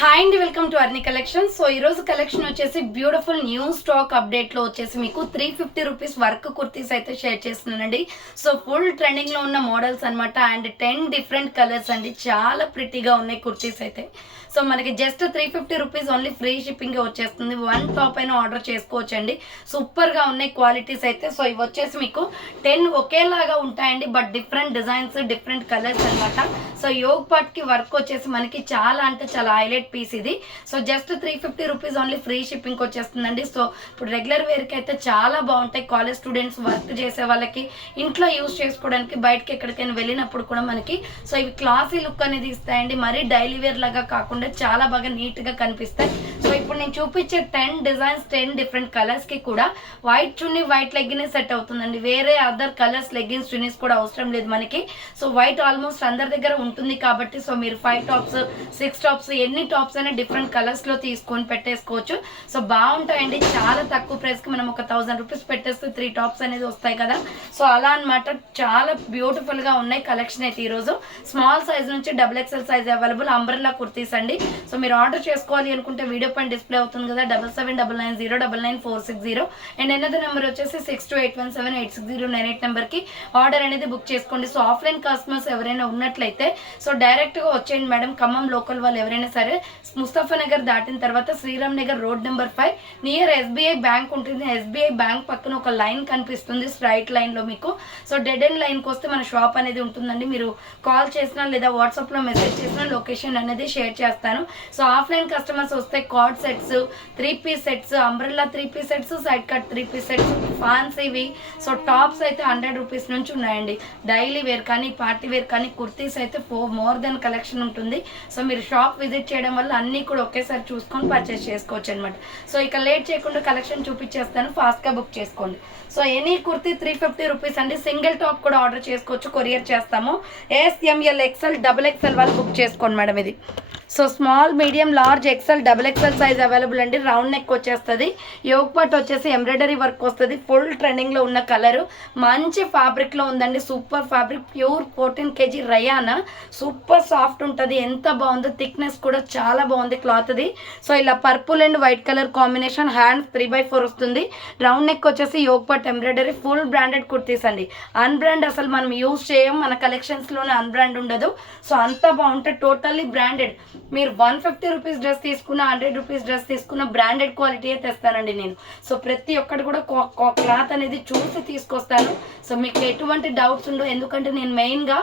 Hi అండి, welcome to అర్ని collection. So ఈ రోజు కలెక్షన్ వచ్చేసి బ్యూటిఫుల్ న్యూ స్టాక్ అప్డేట్ లో వచ్చేసి మీకు 350 రూపీస్ వర్క్ కుర్తీస్ అయితే షేర్ చేస్తున్నానండి. సో ఫుల్ ట్రెండింగ్ లో ఉన్న మోడల్స్ అనమాట. అండ్ 10 డిఫరెంట్ కలర్స్ అండి, చాలా ప్రిటీగా ఉన్నాయి కుర్తీస్ అయితే. సో మనకి just 350 rupees only free shipping వచ్చేస్తుంది. వన్ టాప్ అయినా ఆర్డర్ చేసుకోవచ్చు అండి. సూపర్ గా ఉన్నాయి క్వాలిటీస్ అయితే. సో ఇవి వచ్చేసి మీకు 10 ఒకేలాగా ఉంటాయండి, but different designs, different colours అనమాట. సో యోగ్ పార్ట్ కి వర్క్ వచ్చేసి మనకి చాలా అంటే చాలా హైలైట్ పీస్ ఇది. So just 350 rupees only free shipping వచ్చేస్తుందండి. సో ఇప్పుడు రెగ్యులర్ వేర్ కి అయితే చాలా బాగుంటాయి. కాలేజ్ స్టూడెంట్స్, వర్క్ చేసే వాళ్ళకి, ఇంట్లో యూజ్ చేసుకోవడానికి, బయటకి ఎక్కడికైనా వెళ్ళినప్పుడు కూడా మనకి సో ఇవి క్లాసీ లుక్ అనేది ఇస్తాయండి. మరీ డైలీ వేర్ లాగా కాకుండా చాలా బాగా నీట్ గా కనిపిస్తాయి. సో ఇప్పుడు నేను చూపించే 10 డిజైన్స్, 10 డిఫరెంట్ కలర్స్ కి కూడా వైట్ చున్నీ, వైట్ లెగ్గిన్ సెట్ అవుతుందండి. వేరే అదర్ కలర్స్ లెగ్గిన్స్, చున్నీస్ కూడా అవసరం లేదు మనకి. సో వైట్ ఆల్మోస్ట్ అందరి దగ్గర ఉంటుంది కాబట్టి సో మీరు 5 టాప్స్, 6 టాప్స్, ఎన్ని టాప్స్ అయినా డిఫరెంట్ కలర్స్ లో తీసుకొని పెట్టేసుకోవచ్చు. సో బాగుంటాయండి. చాలా తక్కువ ప్రైస్ కి మనం ఒక 1000 రూపీస్ పెట్టేస్తే 3 టాప్స్ అనేది వస్తాయి కదా. సో అలా అనమాట. చాలా బ్యూటిఫుల్ గా ఉన్నాయి కలెక్షన్ అయితే. ఈ రోజు స్మాల్ సైజ్ నుంచి XXL size available umbrella kurtis అండి. సో మీరు ఆర్డర్ చేసుకోవాలి అనుకుంటే వీడియో పైన డిస్ప్లే అవుతుంది కదా, 7799099460. అండ్ ఎన్నదో నెంబర్ వచ్చేసి 6281786098 నెంబర్ కి ఆర్డర్ అనేది బుక్ చేసుకోండి. సో ఆఫ్లైన్ కస్టమర్స్ ఎవరైనా ఉన్నట్లయితే సో డైరెక్ట్ గా వచ్చేయండి మేడం. ఖమ్మం లోకల్ వాళ్ళు ఎవరైనా సరే ముస్తఫా నగర్ దాటిన తర్వాత Sriram Nagar road number 5 near SBI bank ఉంటుంది. SBI బ్యాంక్ పక్కన ఒక లైన్ కనిపిస్తుంది స్ట్రైట్ లైన్ లో మీకు. సో డెడ్ ఎండ్ లైన్ కి వస్తే మన షాప్ అనేది ఉంటుందండి. మీరు కాల్ చేసినా లేదా వాట్సాప్ లో మెసేజ్ చేసినా లొకేషన్ అనేది షేర్ చేస్తాను. సో ఆఫ్లైన్ కస్టమర్స్ వస్తే cord sets, 3 piece sets, umbrella 3 piece sets, side cut 3 piece sets, ఫ్యాన్సీవి. సో టాప్స్ అయితే 100 రూపీస్ నుంచి ఉన్నాయండి. డైలీ వేర్ కానీ, పార్టీ వేర్ కానీ, కుర్తీస్ అయితే మోర్ దెన్ కలెక్షన్ ఉంటుంది. సో మీరు షాప్ విజిట్ చేయడం వల్ల అన్నీ కూడా ఒకేసారి చూసుకొని పర్చేస్ చేసుకోవచ్చు అనమాట. సో ఇక లేట్ చేయకుండా కలెక్షన్ చూపించేస్తాను, ఫాస్ట్గా బుక్ చేసుకోండి. సో ఎనీ కుర్తీ 350 రూపీస్ అండి. సింగిల్ టాప్ కూడా ఆర్డర్ చేసుకోవచ్చు, కొరియర్ చేస్తాము. SML XL XXL వాళ్ళు బుక్ చేసుకోండి మేడం. ఇది so small, medium, large, XXL size available అండి. రౌండ్ నెక్ వచ్చేస్తుంది. యోగ్ పార్ట్ వచ్చేసి ఎంబ్రాయిడరీ వర్క్ వస్తుంది. ఫుల్ ట్రెండింగ్ లో ఉన్న కలర్, మంచి ఫ్యాబ్రిక్ లో ఉందండి. సూపర్ ఫ్యాబ్రిక్, ప్యూర్ 14 kg రయానా. సూపర్ సాఫ్ట్ ఉంటుంది. ఎంత బాగుందో, థిక్నెస్ కూడా చాలా బాగుంది క్లాత్ ది. సో ఇలా purple and white colour combination. Hands 3/4 వస్తుంది. రౌండ్ నెక్ వచ్చేసి yoke part embroidery. Full branded kurtis అండి. అన్బ్రాండ్ అసలు మనం యూజ్ చేయం, మన కలెక్షన్స్ లోనే అన్బ్రాండ్ ఉండదు. సో అంత బాగుంటుంది. Totally branded. మీరు 150 రూపీస్ డ్రెస్ తీసుకున్న, 100 రూపీస్ డ్రెస్ తీసుకున్న బ్రాండెడ్ క్వాలిటీ తెస్తానండి నేను. సో ప్రతి ఒక్కటి కూడా క్లాత్ అనేది చూసి తీసుకొస్తాను. సో మీకు ఎటువంటి డౌట్స్ ఉండవు. ఎందుకంటే నేను మెయిన్గా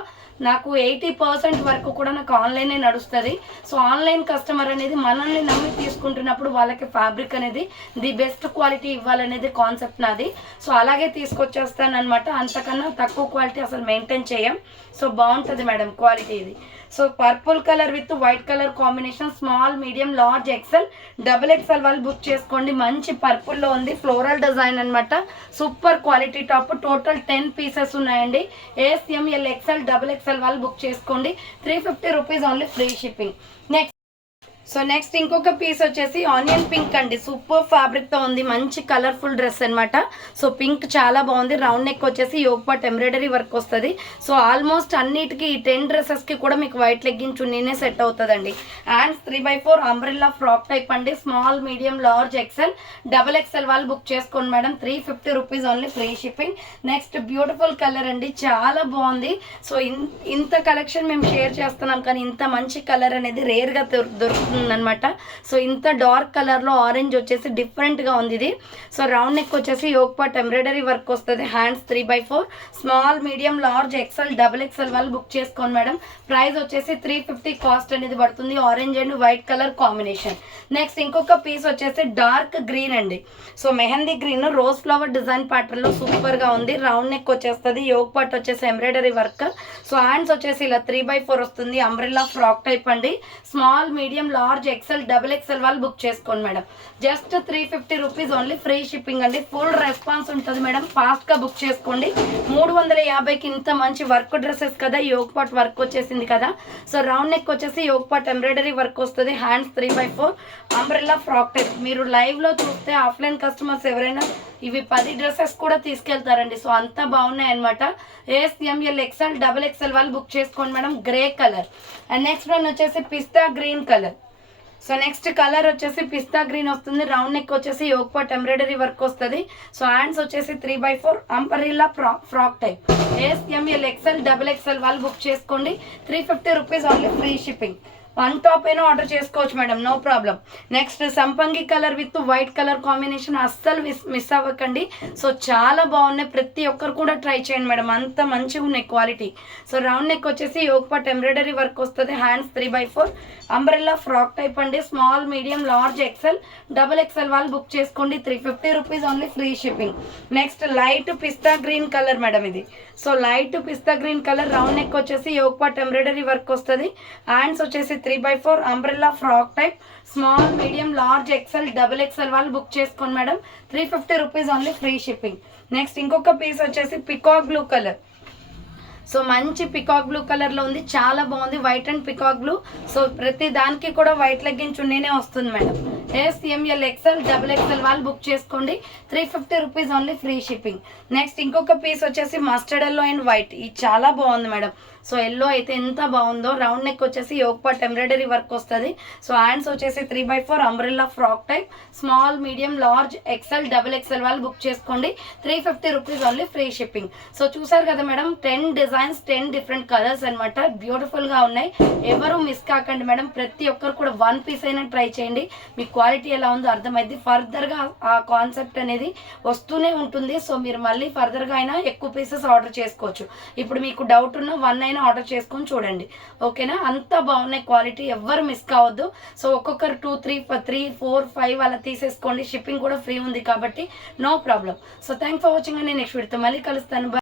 నాకు 80% వరకు కూడా నాకు ఆన్లైనే నడుస్తుంది. సో ఆన్లైన్ కస్టమర్ అనేది మనల్ని నమ్మి తీసుకుంటున్నప్పుడు వాళ్ళకి ఫ్యాబ్రిక్ అనేది ది బెస్ట్ క్వాలిటీ ఇవ్వాలనేది కాన్సెప్ట్ నాది. సో అలాగే తీసుకొచ్చేస్తాను అనమాట. అంతకన్నా తక్కువ క్వాలిటీ అసలు మెయింటైన్ చేయం. సో బాగుంటుంది మేడం క్వాలిటీ ఇది. So purple colour with white colour combination. Small, medium, large, XXL వాళ్ళు బుక్ చేసుకోండి. మంచి పర్పుల్లో ఉంది, ఫ్లోరల్ డిజైన్ అనమాట. Super quality top. Total 10 pieces ఉన్నాయండి. SML XXL వాళ్ళు బుక్ చేసుకోండి. 350 rupees only free shipping. Next ఇంకొక పీస్ వచ్చేసి ఆనియన్ పింక్ అండి. సూపర్ ఫ్యాబ్రిక్ తో ఉంది. మంచి కలర్ఫుల్ డ్రెస్ అనమాట. సో పింక్ చాలా బాగుంది. రౌండ్ నెక్ వచ్చేసి యోగ్ పార్ట్ ఎంబ్రాయిడరీ వర్క్ వస్తుంది. సో ఆల్మోస్ట్ అన్నిటికీ ఈ 10 డ్రెస్సెస్ కి కూడా మీకు వైట్ లెగ్గిన్ చున్నీనే సెట్ అవుతుందండి. హ్యాండ్స్ 3/4 అంబ్రెల్లా ఫ్రాక్ టైప్ అండి. స్మాల్, మీడియం, లార్జ్, XXL వాళ్ళు బుక్ చేసుకోండి madam. 350 rupees only free shipping. Next beautiful colour అండి, చాలా బాగుంది. సో ఇంత కలెక్షన్ మేము షేర్ చేస్తున్నాం కానీ ఇంత మంచి కలర్ అనేది రేర్ గా దొరుకుతుంది అనమాట. సో ఇంత డార్క్ కలర్ లో ఆరెంజ్ వచ్చేసి డిఫరెంట్ గా ఉంది ఇది. సో రౌండ్ నెక్ వచ్చేసి యోగ్ పార్ట్ ఎంబ్రాయిడరీ వర్క్ వస్తుంది. Hands 3/4. Small, medium, large, XXL వాళ్ళు బుక్ చేసుకోండి మేడం. ప్రైస్ వచ్చేసి 350 కాస్ట్ అనేది పడుతుంది. Orange and white colour combination. Next ఇంకొక పీస్ వచ్చేసి డార్క్ గ్రీన్ అండి. So mehndi green, rose flower design pattern లో సూపర్ గా ఉంది. రౌండ్ నెక్ వచ్చేస్తుంది. యోగ్ పార్ట్ వచ్చేసి ఎంబ్రాయిడరీ వర్క్. సో హ్యాండ్స్ వచ్చేసి ఇలా 3/4 వస్తుంది. అంబ్రెల్లా ఫ్రాక్ టైప్ అండి. స్మాల్, మీడియం, లార్జ్, XXL వాళ్ళు బుక్ చేసుకోండి madam. Just 350 rupees only free shipping అండి. ఫుల్ రెస్పాన్స్ ఉంటుంది మేడం. ఫాస్ట్ గా బుక్ చేసుకోండి. 350కి ఇంత మంచి వర్క్ డ్రెస్సెస్ కదా. యోగ్ పార్ట్ వర్క్ వచ్చేసింది కదా. సో రౌండ్ నెక్ వచ్చేసి యోగ్ పార్ట్ ఎంబ్రాయిడరీ వర్క్ వస్తుంది. Hands 3/4 umbrella frock type. మీరు లైవ్ లో చూస్తే ఆఫ్లైన్ కస్టమర్స్ ఎవరైనా ఇవి 10 డ్రెస్సెస్ కూడా తీసుకెళ్తారండి. సో అంతా బాగున్నాయి అనమాట. SML XXL వాళ్ళు బుక్ చేసుకోండి madam. Grey colour. And next one వచ్చేసి pista green colour. So next colour వచ్చేసి పిస్తా గ్రీన్ వస్తుంది. రౌండ్ నెక్ వచ్చేసి యోగ్ పార్ట్ ఎంబ్రాయిడరీ వర్క్ వస్తుంది. సో హ్యాండ్స్ వచ్చేసి 3/4 umbrella frock type. SML XL XXL వాళ్ళు బుక్ చేసుకోండి. 350 rupees only, free shipping. 1 top అయినా order చేసుకోవచ్చు మేడం, నో ప్రాబ్లం. నెక్స్ట్ సంపంగి colour with white colour combination, అస్సలు మిస్ అవ్వకండి. సో చాలా బాగున్నాయి, ప్రతి ఒక్కరు కూడా ట్రై చేయండి మేడం, అంత మంచిగా ఉన్నాయి క్వాలిటీ. సో రౌండ్ నెక్ వచ్చేసి యోగ్ పార్ట్ ఎంబ్రాయిడరీ వర్క్ వస్తుంది. హ్యాండ్స్ 3/4 అంబ్రెల్లా ఫ్రాక్ టైప్ అండి. Small, medium, large, XL XXL వాళ్ళు బుక్ చేసుకోండి. 350 rupees only, free shipping. Next light pista green colour madam ఇది. So light pista green colour, round neck వచ్చేసి yoke part embroidery work వస్తుంది. Hands వచ్చేసి 3/4 umbrella frock type. Small, medium, large, XL XXL వాళ్ళు book చేసుకోండి madam. 350 rupees only, free shipping. Next ఇంకొక piece వచ్చేసి peacock blue colour. So మంచి peacock blue కలర్లో ఉంది, చాలా బాగుంది. White and peacock blue. So ప్రతి దానికి కూడా వైట్ లెగ్గిన్ చున్నీనే వస్తుంది మేడం. SML XL XXL వాళ్ళు బుక్ చేసుకోండి. 350 rupees only, free shipping. Next ఇంకొక పీస్ వచ్చేసి మస్టర్డ్ ఎల్లో అండ్ వైట్. ఇది చాలా బాగుంది మేడం. సో ఎల్లో అయితే ఎంత బాగుందో. రౌండ్ నెక్ వచ్చేసి యోగ్ పార్ట్ ఎంబ్రాయిడరీ వర్క్ వస్తుంది. సో హ్యాండ్స్ వచ్చేసి 3/4 umbrella frock type. Small, medium, large, XL XXL వాళ్ళు బుక్ చేసుకోండి. 350 rupees only, free shipping. So చూసారు కదా మేడం, 10 డిజైన్స్, 10 డిఫరెంట్ కలర్స్ అనమాట. బ్యూటిఫుల్గా ఉన్నాయి, ఎవరు మిస్ కాకండి మేడం. ప్రతి ఒక్కరు కూడా 1 పీస్ అయినా ట్రై చేయండి, మీ క్వాలిటీ ఎలా ఉందో అర్థమైంది. ఫర్దర్గా ఆ కాన్సెప్ట్ అనేది వస్తూనే ఉంటుంది. సో మీరు మళ్ళీ ఫర్దర్గా అయినా ఎక్కువ పీసెస్ ఆర్డర్ చేసుకోవచ్చు. ఇప్పుడు మీకు డౌట్ ఉన్న 1 అయినా ఆర్డర్ చేసుకొని చూడండి, ఓకేనా. అంత బాగున్నాయి క్వాలిటీ, ఎవ్వరు మిస్ కావద్దు. సో ఒక్కొక్కరు 2, 3, 4, 5 అలా తీసేసుకోండి. షిప్పింగ్ కూడా ఫ్రీ ఉంది కాబట్టి no problem. So thanks for watching అండి. నెక్స్ట్ వీడియోతో మళ్ళీ కలుస్తాను.